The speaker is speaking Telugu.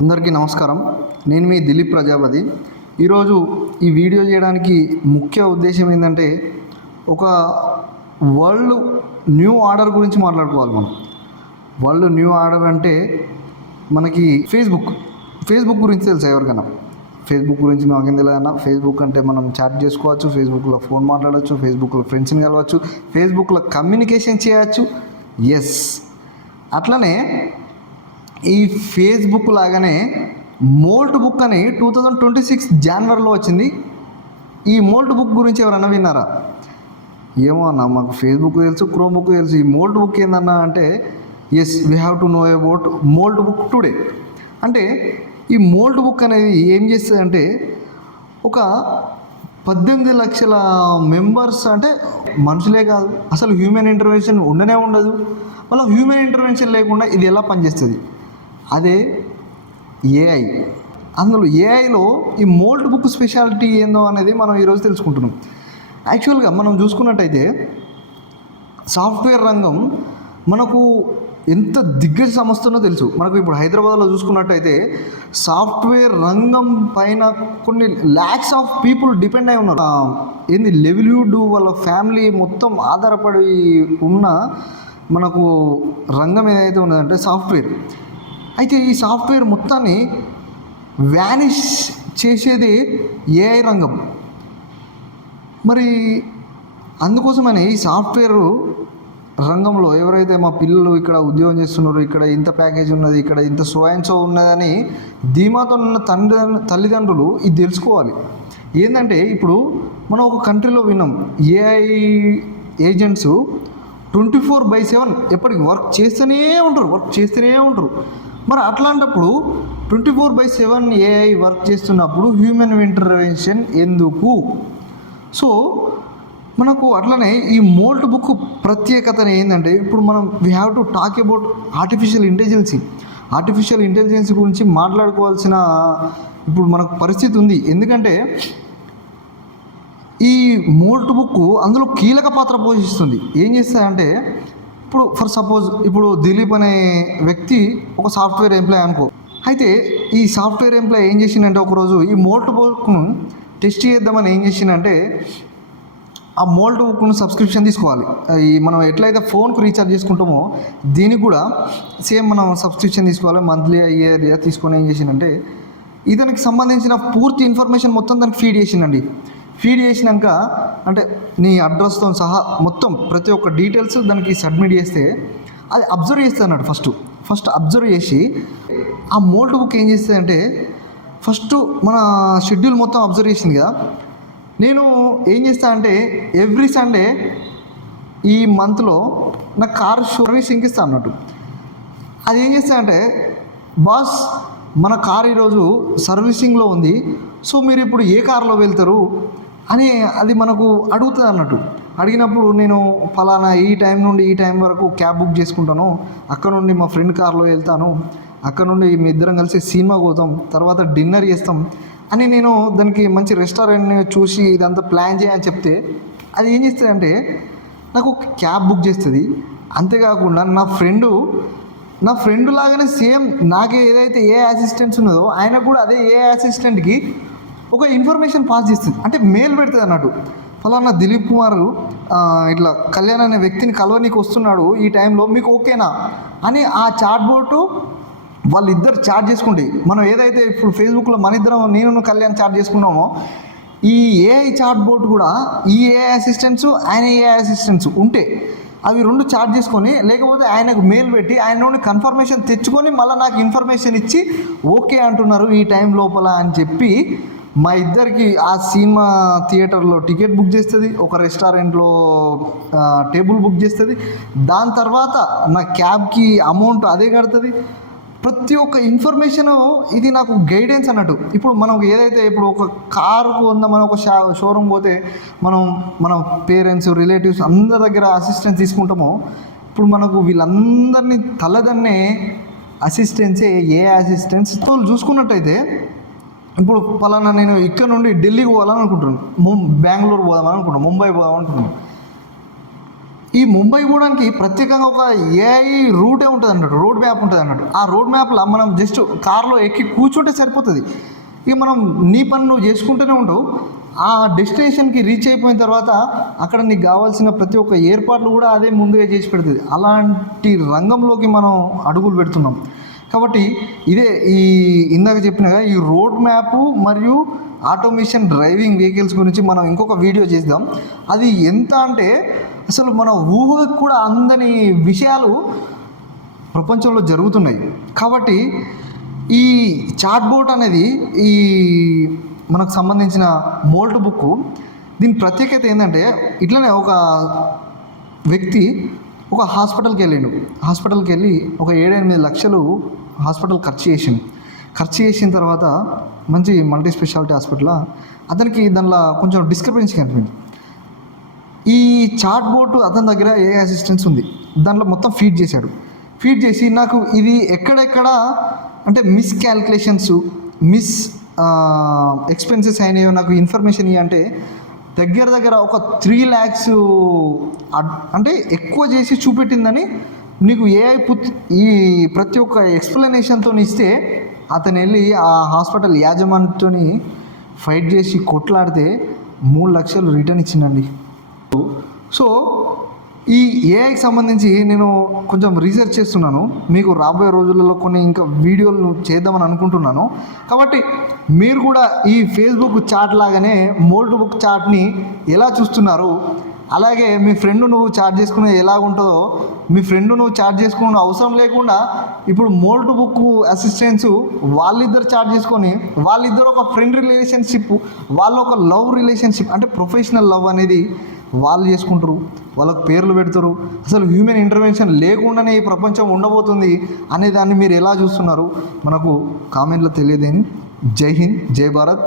అందరికీ నమస్కారం. నేను మీ దిలీప్ ప్రజాపతి. ఈరోజు ఈ వీడియో చేయడానికి ముఖ్య ఉద్దేశం ఏంటంటే, ఒక వరల్డ్ న్యూ ఆర్డర్ గురించి మాట్లాడుకోవాలి. వరల్డ్ న్యూ ఆర్డర్ అంటే మనకి ఫేస్బుక్ గురించి తెలుసా ఎవరికైనా? ఫేస్బుక్ గురించి మాకేం తెలియదన్నా. ఫేస్బుక్ అంటే మనం చాట్ చేసుకోవచ్చు, ఫేస్బుక్లో ఫోన్ మాట్లాడవచ్చు, ఫేస్బుక్లో ఫ్రెండ్స్ని కలవచ్చు, ఫేస్బుక్లో కమ్యూనికేషన్ చేయవచ్చు. ఎస్, అట్లనే ఈ ఫేస్బుక్ లాగానే మోల్ట్ బుక్ అని 2026 జనవరిలో వచ్చింది. ఈ మోల్ట్ బుక్ గురించి ఎవరన్నా విన్నారా? ఏమో అన్న, మాకు ఫేస్బుక్ తెలుసు, క్రోమ్ బుక్ తెలుసు. ఈ మోల్ట్ బుక్ ఏందన్నా అంటే, yes, we have to know about Moltbook today. అంటే ఈ మోల్ట్ బుక్ అనేది ఏం చేస్తుంది అంటే, ఒక 18 లక్షల మెంబర్స్, అంటే మనుషులే కాదు, అసలు హ్యూమన్ ఇంటర్వెన్షన్ ఉండనే ఉండదు. మళ్ళీ హ్యూమన్ ఇంటర్వెన్షన్ లేకుండా ఇది ఎలా పనిచేస్తుంది? అదే ఏఐ. అందులో ఏఐలో ఈ మోల్ట్ బుక్ స్పెషాలిటీ ఏందో అనేది మనం ఈరోజు తెలుసుకుంటున్నాం. యాక్చువల్గా మనం చూసుకున్నట్టయితే సాఫ్ట్వేర్ రంగం మనకు ఎంత దిగ్గజ సంస్థనో తెలుసు. మనకు ఇప్పుడు హైదరాబాద్లో చూసుకున్నట్టయితే సాఫ్ట్వేర్ రంగం పైన కొన్ని ల్యాక్స్ ఆఫ్ పీపుల్ డిపెండ్ అయి ఉన్నారు. ఏంది లెవెల్హుడ్, వాళ్ళ ఫ్యామిలీ మొత్తం ఆధారపడి ఉన్న మనకు రంగం ఏదైతే ఉన్నదంటే సాఫ్ట్వేర్. అయితే ఈ సాఫ్ట్వేర్ మొత్తాన్ని వ్యానిష్ చేసేది ఏఐ రంగం. మరి అందుకోసమని ఈ సాఫ్ట్వేర్ రంగంలో ఎవరైతే మా పిల్లలు ఇక్కడ ఉద్యోగం చేస్తున్నారో, ఇక్కడ ఇంత ప్యాకేజ్ ఉన్నది, ఇక్కడ ఇంత సో అండ్ సో ఉన్నదని ధీమాతో ఉన్న తల్లిదండ్రులు ఇది తెలుసుకోవాలి. ఏంటంటే ఇప్పుడు మనం ఒక కంట్రీలో విన్నాం, ఏఐ ఏజెంట్స్ 24/7 ఎప్పటికి వర్క్ చేస్తూనే ఉంటారు. మరి అట్లాంటప్పుడు 24/7 ఏఐ వర్క్ చేస్తున్నప్పుడు హ్యూమన్ ఇంటర్వెన్షన్ ఎందుకు? సో మనకు అట్లనే ఈ మోల్ట్ బుక్ ప్రత్యేకత ఏంటంటే, ఇప్పుడు మనం we have to talk about artificial intelligence గురించి మాట్లాడుకోవాల్సిన ఇప్పుడు మనకు పరిస్థితి ఉంది. ఎందుకంటే ఈ మోల్ట్ బుక్ అందులో కీలక పాత్ర పోషిస్తుంది. ఏం చేస్తాయంటే, ఇప్పుడు ఫర్ సపోజ్ ఇప్పుడు దిలీప్ అనే వ్యక్తి ఒక సాఫ్ట్వేర్ ఎంప్లాయ్ అనుకో. అయితే ఈ సాఫ్ట్వేర్ ఎంప్లాయ్ ఏం చేసిందంటే, ఒకరోజు ఈ మోల్ట్ బుక్ను టెస్ట్ చేద్దామని ఏం చేసిందంటే, ఆ మోల్ట్ బుక్ను సబ్స్క్రిప్షన్ తీసుకోవాలి. ఈ మనం ఎట్లయితే ఫోన్కు రీఛార్జ్ చేసుకుంటామో దీనికి కూడా సేమ్ మనం సబ్స్క్రిప్షన్ తీసుకోవాలి, మంత్లీ ఇయర్ తీసుకొని ఏం చేసిందంటే, ఇతనికి సంబంధించిన పూర్తి ఇన్ఫర్మేషన్ మొత్తం దానికి ఫీడ్ చేసినాక, అంటే నీ అడ్రస్తో సహా మొత్తం ప్రతి ఒక్క డీటెయిల్స్ దానికి సబ్మిట్ చేస్తే అది అబ్జర్వ్ చేస్తుంది అన్నట్టు. ఫస్ట్ అబ్జర్వ్ చేసి ఆ మోల్ట్ బుక్ ఏం చేస్తుంది అంటే, ఫస్ట్ మన షెడ్యూల్ మొత్తం అబ్జర్వ్ చేసింది కదా. నేను ఏం చేస్తా అంటే, ఎవ్రీ సండే ఈ మంత్లో నా కార్ సర్వీసింగ్కి ఇస్తాను అన్నట్టు. అది ఏం చేస్తా అంటే, బాస్ మన కార్ ఈరోజు సర్వీసింగ్లో ఉంది, సో మీరు ఇప్పుడు ఏ కార్లో వెళ్తారు అని అది మనకు అడుగుతుంది అన్నట్టు. అడిగినప్పుడు నేను ఫలానా ఈ టైం నుండి ఈ టైం వరకు క్యాబ్ బుక్ చేసుకుంటాను, అక్కడ నుండి మా ఫ్రెండ్ కార్లో వెళ్తాను, అక్కడ నుండి మీ ఇద్దరం కలిసి సినిమాకి పోతాం, తర్వాత డిన్నర్ చేస్తాం అని నేను దానికి మంచి రెస్టారెంట్ని చూసి ఇదంతా ప్లాన్ చేయని చెప్తే, అది ఏం చేస్తుంది అంటే నాకు క్యాబ్ బుక్ చేస్తుంది. అంతేకాకుండా నా ఫ్రెండ్ లాగానే సేమ్ నాకే ఏదైతే ఏ అసిస్టెంట్స్ ఉన్నదో ఆయనకు కూడా అదే ఏ అసిస్టెంట్కి ఒక ఇన్ఫర్మేషన్ పాస్ చేస్తుంది. అంటే మెయిల్ పెడుతుంది అన్నట్టు, ఫలానా దిలీప్ కుమార్ ఇట్లా కళ్యాణ్ అనే వ్యక్తిని కలవనీకి వస్తున్నాడు ఈ టైంలో, మీకు ఓకేనా అని ఆ చాట్ బోటు వాళ్ళిద్దరు చాట్ చేసుకుంటే, మనం ఏదైతే ఇప్పుడు ఫేస్బుక్లో మన ఇద్దరం నేను కళ్యాణ్ చాట్ చేసుకున్నామో, ఈ ఏఐ చాట్ బోట్ కూడా ఈ ఏఐ అసిస్టెంట్స్ ఆయన ఏఐ అసిస్టెంట్స్ ఉంటే అవి రెండు చాట్ చేసుకొని, లేకపోతే ఆయనకు మెయిల్ పెట్టి ఆయన నుండి కన్ఫర్మేషన్ తెచ్చుకొని మళ్ళీ నాకు ఇన్ఫర్మేషన్ ఇచ్చి ఓకే అంటున్నారు ఈ టైం లోపల అని చెప్పి మా ఇద్దరికి ఆ సినిమా థియేటర్లో టికెట్ బుక్ చేస్తుంది, ఒక రెస్టారెంట్లో టేబుల్ బుక్ చేస్తుంది, దాని తర్వాత నా క్యాబ్కి అమౌంట్ అదే కడుతుంది. ప్రతి ఒక్క ఇన్ఫర్మేషను ఇది నాకు గైడెన్స్ అన్నట్టు. ఇప్పుడు మనం ఏదైతే ఇప్పుడు ఒక కారు కొందామని ఒక షోరూమ్ పోతే మన పేరెంట్స్, రిలేటివ్స్ అందరి దగ్గర అసిస్టెన్స్ తీసుకుంటామో, ఇప్పుడు మనకు వీళ్ళందరినీ తలదన్నే అసిస్టెన్సే ఏ అసిస్టెన్స్ చూసుకున్నట్టయితే, ఇప్పుడు పలానా నేను ఇక్కడ నుండి ఢిల్లీకి పోవాలని అనుకుంటున్నాను, బెంగళూరు పోదామని అనుకుంటున్నాను, ముంబై పోదామని అనుకుంటున్నాను. ఈ ముంబై పోవడానికి ప్రత్యేకంగా ఒక ఏఐ రూటే ఉంటుంది అన్నట్టు, రోడ్ మ్యాప్ ఉంటుంది అన్నట్టు. ఆ రోడ్ మ్యాప్లో మనం జస్ట్ కార్లో ఎక్కి కూర్చుంటే సరిపోతుంది. ఇక మనం నీ పని నువ్వు చేసుకుంటూనే ఉంటావు. ఆ డెస్టినేషన్కి రీచ్ అయిపోయిన తర్వాత అక్కడ నీకు కావాల్సిన ప్రతి ఒక్క ఏర్పాట్లు కూడా అదే ముందుగా చేసి పెడుతుంది. అలాంటి రంగంలోకి మనం అడుగులు పెడుతున్నాం. కాబట్టి ఇదే ఈ ఇందాక చెప్పినగా ఈ రోడ్ మ్యాప్ మరియు ఆటోమేషన్ డ్రైవింగ్ వెహికల్స్ గురించి మనం ఇంకొక వీడియో చేద్దాం. అది ఎంత అంటే అసలు మన ఊహకు కూడా అందని విషయాలు ప్రపంచంలో జరుగుతున్నాయి. కాబట్టి ఈ చాట్ బోట్ అనేది ఈ మనకు సంబంధించిన మోల్ట్ బుక్, దీని ప్రత్యేకత ఏంటంటే ఇట్లనే ఒక వ్యక్తి ఒక హాస్పిటల్కి వెళ్ళిండు. హాస్పిటల్కి వెళ్ళి ఒక 7-8 లక్షలు హాస్పిటల్ ఖర్చు చేసిన తర్వాత మంచి మల్టీ స్పెషాలిటీ హాస్పిటల్, అతనికి దానిలో కొంచెం డిస్క్రిపెన్సీ కనిపించింది. ఈ చాట్ బోట్ అతని దగ్గర ఏ అసిస్టెన్స్ ఉంది, దాంట్లో మొత్తం ఫీడ్ చేసి నాకు ఇది ఎక్కడెక్కడ అంటే మిస్ క్యాల్కులేషన్స్ ఎక్స్పెన్సెస్ అయినాయో నాకు ఇన్ఫర్మేషన్ అంటే దగ్గర ఒక 3 lakhs అంటే ఎక్కువ చేసి చూపెట్టిందని నీకు ఏఐ ఈ ప్రతి ఒక్క ఎక్స్ప్లెనేషన్తో ఇస్తే అతను వెళ్ళి ఆ హాస్పిటల్ యాజమాన్యతో ఫైట్ చేసి కొట్లాడితే 3 లక్షలు రిటర్న్ ఇచ్చిందండి. సో ఈ ఏఐకి సంబంధించి నేను కొంచెం రీసెర్చ్ చేస్తున్నాను. మీకు రాబోయే రోజులలో కొన్ని ఇంకా వీడియోలు చేద్దామని అనుకుంటున్నాను. కాబట్టి మీరు కూడా ఈ ఫేస్బుక్ చాట్ లాగానే మోల్ట్ బుక్ చాట్ని ఎలా చూస్తున్నారు, అలాగే మీ ఫ్రెండ్ నువ్వు చాట్ చేసుకునే ఎలాగుంటుందో, మీ ఫ్రెండ్ నువ్వు చాట్ చేసుకునే అవసరం లేకుండా ఇప్పుడు మోల్ట్ బుక్ అసిస్టెంట్స్ వాళ్ళిద్దరు చాట్ చేసుకొని వాళ్ళిద్దరు ఒక ఫ్రెండ్ రిలేషన్షిప్, వాళ్ళ ఒక లవ్ రిలేషన్షిప్ అంటే ప్రొఫెషనల్ లవ్ అనేది వాళ్ళు చేసుకుంటారు, వాళ్ళకు పేర్లు పెడతారు. అసలు హ్యూమన్ ఇంటర్వెన్షన్ లేకుండానే ఈ ప్రపంచం ఉండబోతుంది అనే దాన్ని మీరు ఎలా చూస్తున్నారు మనకు కామెంట్లో తెలియదేని. జై హింద్, జై భారత్.